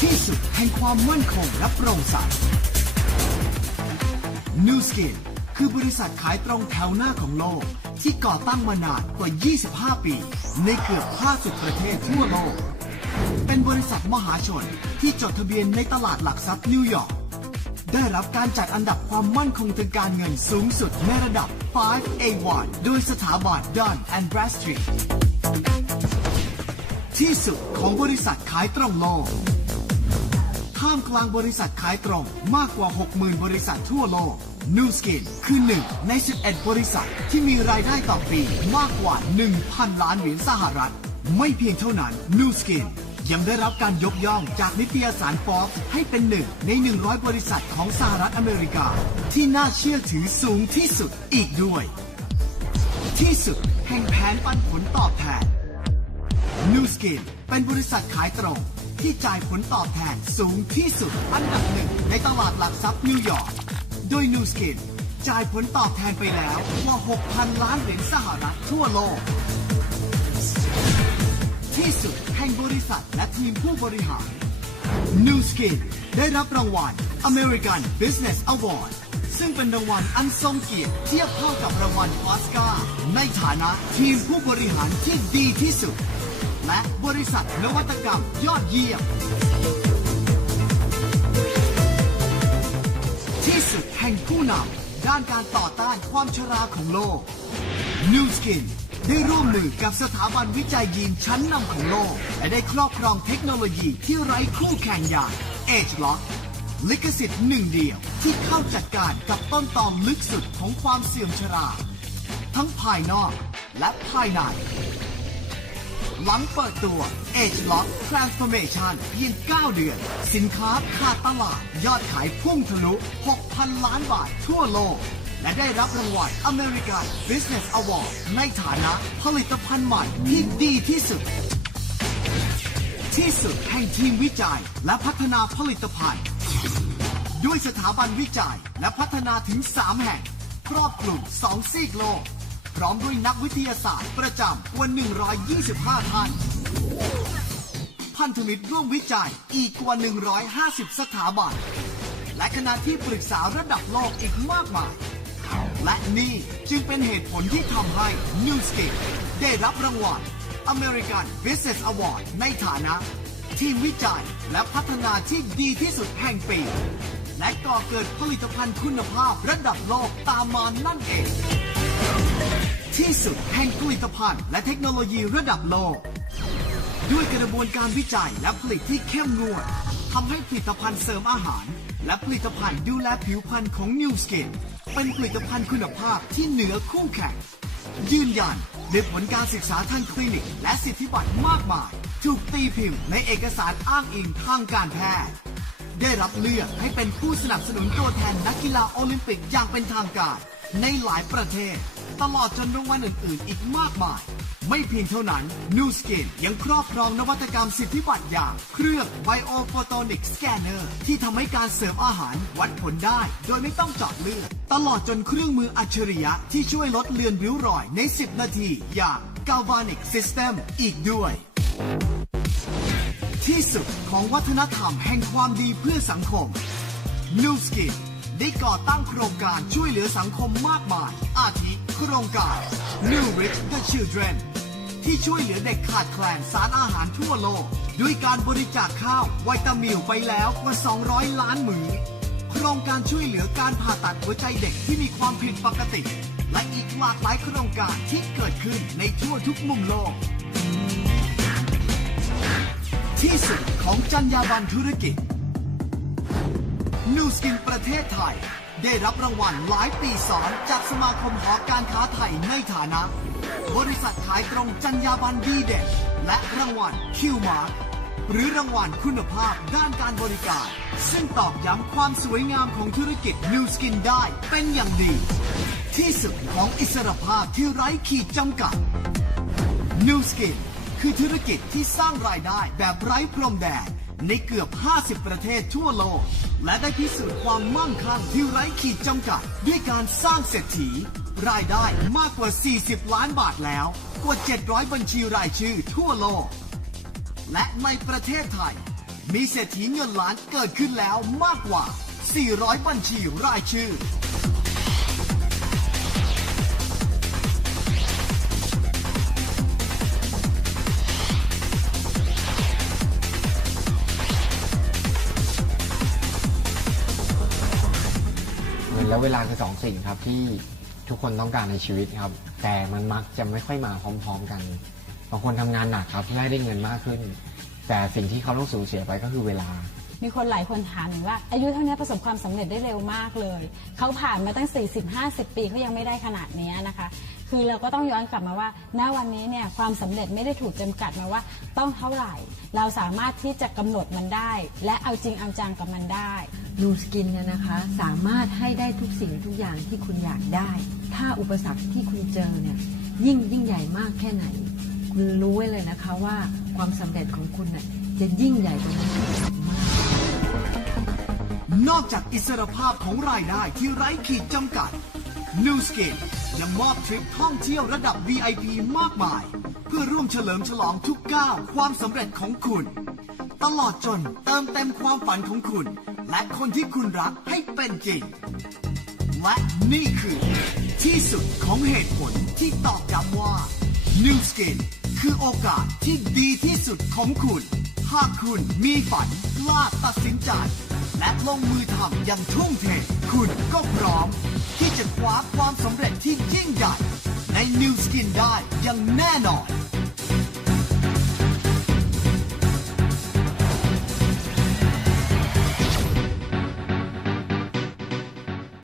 ที่สุดแห่งความมั่นคงและโปร่งใส New Skin คือบริษัทขายตรงแถวหน้าของโลก ที่ก่อตั้งมานานกว่า 25 ปี ในเกือบ 50 ประเทศทั่วโลก เป็นบริษัทมหาชนที่จดทะเบียนในตลาดหลักทรัพย์นิวยอร์กได้รับการจัดอันดับความมั่นคงทางการเงินสูงสุดในระดับ 5A1 โดยสถาบัน Dun and Bradstreet ที่สุดของบริษัทขายตรงโลก ท่ามกลางบริษัทขายตรงมากกว่า 60,000 บริษัททั่วโลก New Skin คือหนึ่งใน 11 บริษัทที่มีรายได้ต่อปีมากกว่า 1,000 ล้านเหรียญสหรัฐ ไม่เพียงเท่านั้น New Skin ยังได้รับการยกย่องจากนิตยสาร Forbes ให้เป็นหนึ่งใน 100 บริษัทของสหรัฐอเมริกา ที่น่าเชื่อถือสูงที่สุดอีกด้วย ที่สุดแห่งแผนปันผลตอบแทน New Skin เป็นบริษัทขายตรง ที่จ่ายผลตอบแทนสูงที่สุดอันดับหนึ่งในตลาดหลักทรัพย์นิวยอร์ก โดย New Skin จ่ายผลตอบแทนไปแล้วกว่า 6,000 ล้านเหรียญสหรัฐทั่วโลก ที่สุดแห่งบริษัทและทีมผู้บริหาร New Skin ได้รับรางวัล American Business Award ซึ่งเป็นรางวัลอันทรงเกียรติเทียบเท่ากับรางวัลออสการ์ในฐานะทีมผู้บริหารที่ดีที่สุด และบริษัทนวัตกรรมยอดเยี่ยม ที่สุดแห่งผู้นำด้านการต่อต้านความชราของโลก New Skin ได้ร่วมมือกับสถาบันวิจัยยีนชั้นนำของโลก และได้ครอบครองเทคโนโลยีที่ไร้คู่แข่งอย่าง Age Lock ลิขสิทธิ์หนึ่งเดียวที่เข้าจัดการกับต้นตอมลึกสุดของความเสื่อมชรา ทั้งภายนอกและภายใน หลังเปิดตัว Age Lock Transformation เพียง 9 เดือน สินค้าขาดตลาด ยอดขายพุ่งทะลุ 6,000 ล้านบาททั่วโลก และได้รับรางวัล American Business Award ในฐานะผลิตภัณฑ์ใหม่ที่ดีที่สุด ที่สุดแห่งทีมวิจัยและพัฒนาผลิตภัณฑ์ ด้วยสถาบันวิจัยและพัฒนาถึง 3 แห่ง ครอบคลุม2ซีกโลก พร้อมด้วยนักวิทยาศาสตร์ประจำกว่า 125 ท่าน พันธมิตรร่วมวิจัยอีกกว่า 150 สถาบัน และคณะที่ปรึกษาระดับโลกอีกมากมาย และนี่จึงเป็นเหตุผลที่ทำให้ New Skin ได้รับรางวัล American Business Award ในฐานะ ทีมวิจัยและพัฒนาที่ดีที่สุดแห่งปี และก่อเกิดผลิตภัณฑ์คุณภาพระดับโลกตามมานั่นเอง ที่สุดแห่งผลิตภัณฑ์และเทคโนโลยีระดับโลก ด้วยกระบวนการวิจัยและผลิตที่เข้มงวดทำให้ผลิตภัณฑ์เสริมอาหาร และผลิตภัณฑ์ดูแลผิวพรรณของ New Skin เป็นผลิตภัณฑ์คุณภาพที่เหนือคู่แข่ง ยืนยันด้วยผลการศึกษาทางคลินิก และสิทธิบัตรมากมาย ถูกตีพิมพ์ในเอกสารอ้างอิงทางการแพทย์ ได้รับเลือกให้เป็นผู้สนับสนุนตัวแทนนักกีฬาโอลิมปิกอย่างเป็นทางการ ในหลายประเทศ ตลอดจนรางวัลอื่นๆ อีกมากมาย ไม่เพียงเท่านั้น New Skin ยังครอบครองนวัตกรรมสิทธิบัตรอย่าง เครื่อง Biophotonic Scanner ที่ทำให้การเสริมอาหารวัดผลได้ โดยไม่ต้องเจาะเลือด ตลอดจนเครื่องมืออัจฉริยะที่ช่วยลดเลือนริ้วรอยใน 10 นาที อย่าง Galvanic System อีกด้วย ที่สุดของวัฒนธรรมแห่งความดีเพื่อสังคม New Skin ได้ก่อตั้งโครงการช่วยเหลือสังคมมากมาย อาทิ ครงการ New Rich the Children ที่ช่วยเหลือเด็กขาดแคลนสารอาหารทั่วโลก ด้วยการบริจาคข้าวไวตามิลไปแล้วกว่า 200 ล้านมือโครงการช่วยเหลือการผ่าตัดหัวใจเด็กที่มีความผิดปกติ และอีกหลากหลายโครงการที่เกิดขึ้นในทั่วทุกมุมโลก ที่สุดของจรรยาบรรณธุรกิจนูสกินประเทศไทย ได้รับรางวัลหลายปีซ้อนจากสมาคมหอการค้าไทยในฐานะ บริษัทขายตรงจรรยาบรรณดีเด่นและรางวัลคิวมาร์หรือรางวัลคุณภาพด้านการบริการ ซึ่งตอกย้ำความสวยงามของธุรกิจนูสกินได้เป็นอย่างดี ที่สุดของอิสรภาพที่ไร้ขีดจำกัด New Skin คือธุรกิจที่สร้างรายได้แบบไร้พรมแดน ในเกือบ 50 ประเทศทั่วโลก และได้พิสูจน์ความมั่งคั่งที่ไร้ขีดจำกัด ด้วยการสร้างเศรษฐี รายได้มากกว่า 40 ล้านบาทแล้ว กว่า 700 บัญชีรายชื่อทั่วโลก และในประเทศไทย มีเศรษฐีเงินล้านเกิดขึ้นแล้วมากกว่า 400 บัญชีรายชื่อ และเวลาคือสองสิ่งครับที่ทุกคนต้องการในชีวิตครับ แต่มันมักจะไม่ค่อยมาพร้อม ๆ กันบางคนทำงานหนักครับเพื่อให้ได้เงินมากขึ้น แต่สิ่งที่เขาต้องสูญเสียไปก็คือเวลา มีคนหลายคนถามหนูว่า อายุเท่านี้ประสบความสำเร็จได้เร็วมากเลย เขาผ่านมาตั้ง 40-50 ปีเขายังไม่ได้ขนาดนี้นะคะ คือเราก็ต้องย้อนกลับมาว่า ณ วันนี้เนี่ยความสำเร็จไม่ได้ถูกจำกัดมาว่าต้องเท่าไหร่ เราสามารถที่จะกำหนดมันได้ และเอาจริงเอาจังกับมันได้ นูสกินเนี่ยนะคะสามารถให้ได้ทุกสิ่งทุกอย่างที่คุณอยากได้ ถ้าอุปสรรคที่คุณเจอเนี่ยยิ่งยิ่งใหญ่มากแค่ไหน คุณรู้ไว้เลยนะคะว่าความสำเร็จของคุณน่ะจะยิ่งใหญ่กว่านั้นมาก นอกจากอิสรภาพของรายได้ที่ไร้ขีดจำกัด New Skin ยังมอบทริปท่องเที่ยวระดับ VIP มากมาย เพื่อร่วมเฉลิมฉลองทุกก้าวความสำเร็จของคุณ ตลอดจนเติมเต็มความฝันของคุณ และคนที่คุณรักให้เป็นจริง และนี่คือ ที่สุดของเหตุผลที่ตอกย้ำว่า New Skin คือโอกาสที่ดีที่สุดของคุณ หากคุณมีฝันกล้าตัดสินใจ และลงมือทำอย่างทุ่มเท คุณก็พร้อม ที่จะคว้าความสำเร็จที่ยิ่งใหญ่ ใน New Skin ได้อย่างแน่นอน